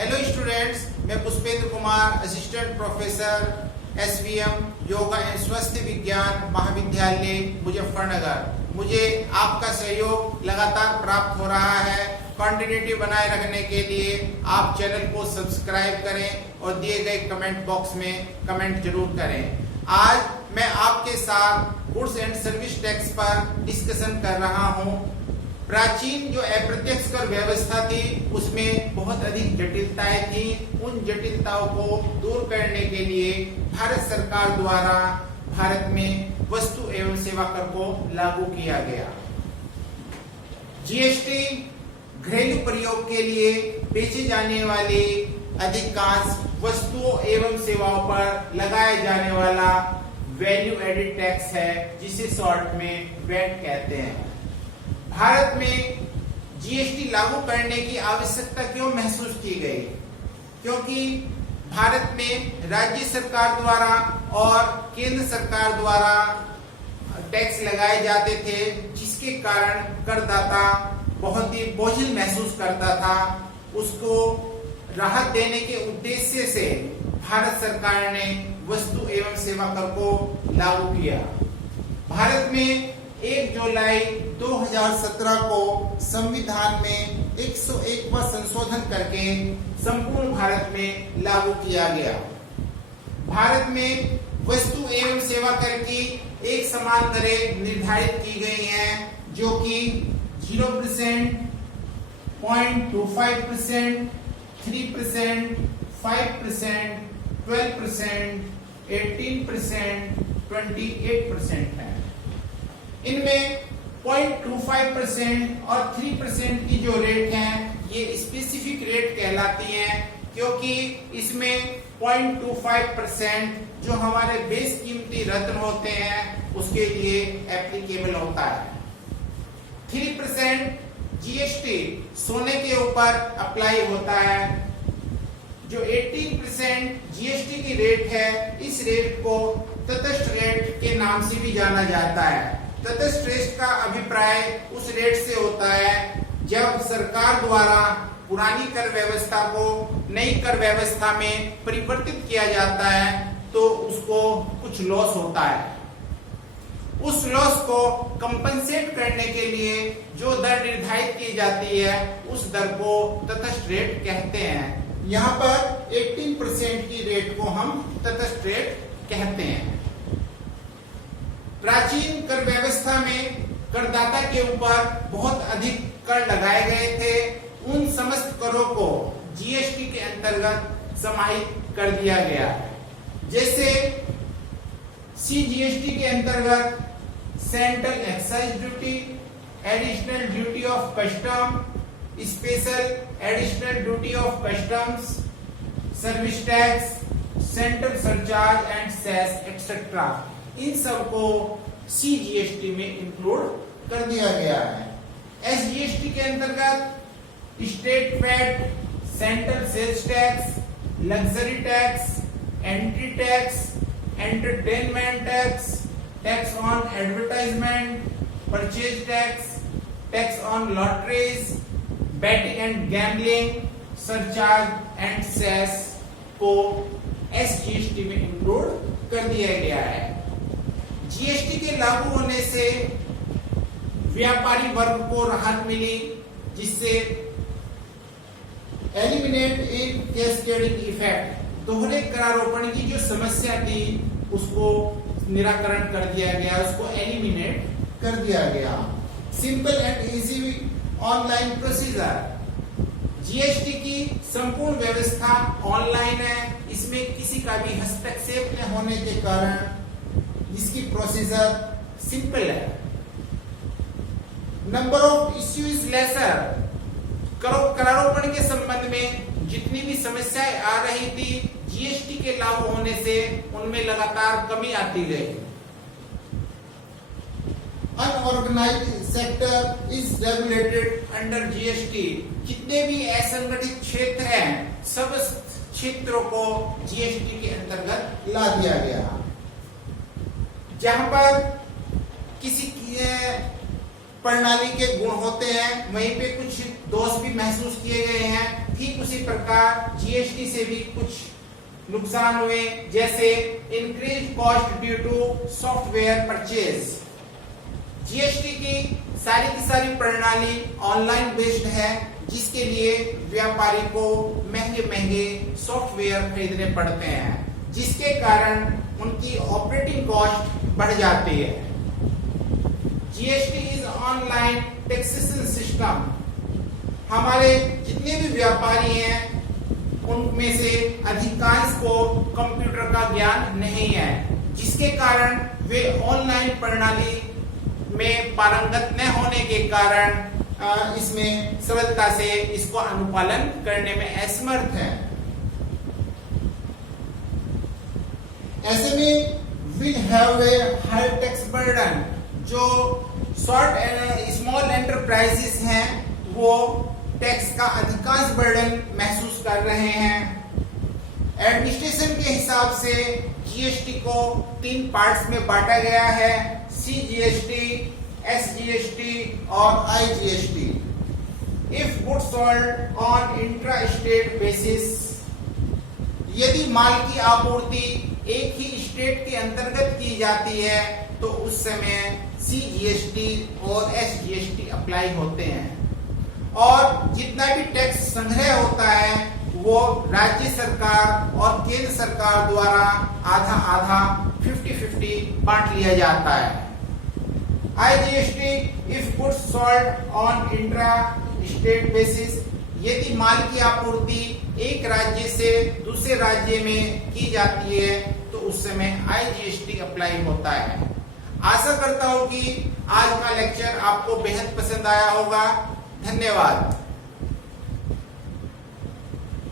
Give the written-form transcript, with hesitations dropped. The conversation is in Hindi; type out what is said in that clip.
हेलो स्टूडेंट्स, मैं Pushpendra Kumar, assistant professor SVM yoga एवं स्वास्थ्य विज्ञान महाविद्यालय मुजफ्फरनगर। मुझे आपका सहयोग लगातार प्राप्त हो रहा है। कंटिन्यूटी बनाए रखने के लिए आप चैनल को सब्सक्राइब करें और दिए गए कमेंट बॉक्स में कमेंट जरूर करें। आज मैं आपके साथ गुड्स एंड सर्विस टैक्स पर डिस्कशन कर रहा हूं। प्राचीन जो अप्रत्यक्ष कर व्यवस्था थी उसमें बहुत अधिक जटिलताएं थी। उन जटिलताओं को दूर करने के लिए भारत सरकार द्वारा भारत में वस्तु एवं सेवा कर को लागू किया गया। जीएसटी घरेलू प्रयोग के लिए बेचे जाने वाली अधिकांश वस्तुओं एवं सेवाओं पर लगाया जाने वाला वैल्यू एडेड टैक्स है, जिसे शॉर्ट में वैट कहते हैं। भारत में जीएसटी लागू करने की आवश्यकता क्यों महसूस की गई? क्योंकि भारत में राज्य सरकार द्वारा और केंद्र सरकार द्वारा टैक्स लगाए जाते थे, जिसके कारण करदाता बहुत ही बोझिल महसूस करता था। उसको राहत देने के उद्देश्य से भारत सरकार ने वस्तु एवं सेवा कर को लागू किया। भारत में 1 जुलाई 2017 को संविधान में 101वां संशोधन करके संपूर्ण भारत में लागू किया गया। भारत में वस्तु एवं सेवा कर की एक समान दरें निर्धारित की गई हैं, जो कि 0%, 0.25%, 3%, 5%, 12%, 18%, 28% है। इनमें 0.25% और 3% की जो रेट है ये स्पेसिफिक रेट कहलाती हैं, क्योंकि इसमें 0.25% जो हमारे बेस कीमती रत्न होते हैं उसके लिए एप्लीकेबल होता है। 3% जीएसटी सोने के ऊपर अप्लाई होता है। जो 18% जीएसटी की रेट है, इस रेट को तटस्थ रेट के नाम से भी जाना जाता है। तटस्थ रेट का अभिप्राय उस रेट से होता है जब सरकार द्वारा पुरानी कर व्यवस्था को नई कर व्यवस्था में परिवर्तित किया जाता है तो उसको कुछ लॉस होता है। उस लॉस को कंपनसेट करने के लिए जो दर निर्धारित की जाती है उस दर को तटस्थ रेट कहते हैं। यहाँ पर 18% की रेट को हम तटस्थ रेट कहते हैं। प्राचीन कर व्यवस्था में करदाता के ऊपर बहुत अधिक कर लगाए गए थे। उन समस्त करों को जीएसटी के अंतर्गत समाहित कर दिया गया है। जैसे सीजीएसटी के अंतर्गत central excise duty, additional duty of custom, special additional duty of customs, service tax, central surcharge and cess etcetera, इन सब को सीजीएसटी में इंक्लूड कर दिया गया है। एसजीएसटी के अंतर्गत state VAT, central sales tax, luxury tax, entry tax, entertainment tax, tax on advertisement, purchase tax, tax on lotteries, betting and gambling, surcharge and cess को एसजीएसटी में इंक्लूड कर दिया गया है। जीएसटी के लागू होने से व्यापारी वर्ग को राहत मिली, जिससे एलिमिनेट इन कैस्केडिंग इफेक्ट, दोहरे करारोपण की जो समस्या थी उसको निराकरण कर दिया गया, उसको एलिमिनेट कर दिया गया। Simple and easy online procedure, GST की संपूर्ण व्यवस्था ऑनलाइन है। इसमें किसी का भी हस्तक्षेप न होने के कारण इसकी प्रोसीजर सिंपल है। Number of issue is lesser, करारोपण के संबंध में जितनी भी समस्याएं आ रही थी जीएसटी के लागू होने से उनमें लगातार कमी आती गई। Unorganised sector is regulated under GST, जितने भी असंगठित क्षेत्र हैं सब क्षेत्रों को जीएसटी के अंतर्गत ला दिया गया। जहां पर किसी प्रणाली के गुण होते हैं वहीं पे कुछ दोष भी महसूस किए गए हैं। ठीक उसी प्रकार जीएसटी से भी कुछ नुकसान हुए, जैसे increase cost due to software purchase. GST की सारी प्रणाली ऑनलाइन बेस्ड है, जिसके लिए व्यापारी को महंगे महंगे सॉफ्टवेयर खरीदने पड़ते हैं, जिसके कारण उनकी ऑपरेटिंग कॉस्ट बढ़ जाती है। GST is online taxation system. हमारे जितने भी व्यापारी हैं उनमें से अधिकांश को कंप्यूटर का ज्ञान नहीं है, जिसके कारण वे ऑनलाइन प्रणाली में पारंगत न होने के कारण इसमें सरलता से इसको अनुपालन करने में असमर्थ है। ऐसे में we have a high tax burden। जो स्मॉल एंटरप्राइजेस हैं वो टैक्स का अधिकांश बर्डन महसूस कर रहे हैं। एडमिनिस्ट्रेशन के हिसाब से जीएसटी को 3 पार्ट्स में बांटा गया है, सीजीएसटी, एसजीएसटी और IGST. If goods sold on intra state basis, यदि माल की आपूर्ति एक ही स्टेट के अंतर्गत की जाती है तो उस समय सीजीएसटी और एसजीएसटी अप्लाई होते हैं, और जितना भी टैक्स संग्रह होता है वो राज्य सरकार और केंद्र सरकार द्वारा आधा आधा 50-50 बांट लिया जाता है। IGST if goods sold on intra state basis, यदि माल की आपूर्ति एक राज्य से दूसरे राज्य में की जाती है तो उस समय आईजीएसटी अप्लाई होता है। आशा करता हूं कि आज का लेक्चर आपको बेहद पसंद आया होगा। धन्यवाद।